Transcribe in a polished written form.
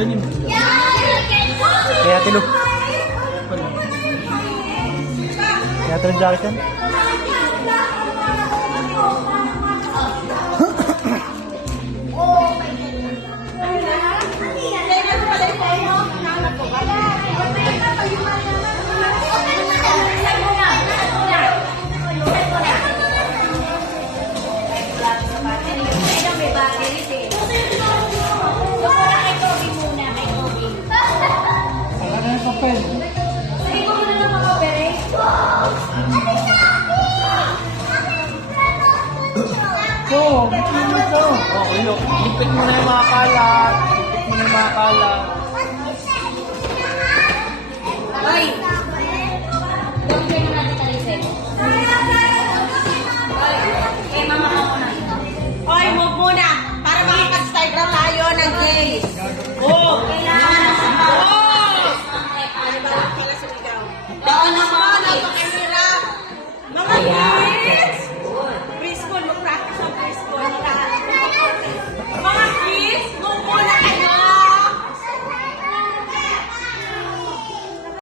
Ganyan. Kaya tilo. Kaya tilo jacket yan. Lipit mo na yung mga kalat. Lipit mo na yung mga kalat. Hoy! Huwag kayo natin talisin. Hoy! Eh, mama ka muna. Hoy, move muna. Para makapag-start na tayo ng place. Oh! Kailangan na sa Oh! Ano ba lang kailan sumigaw? Oo naman. Napaka-enjoy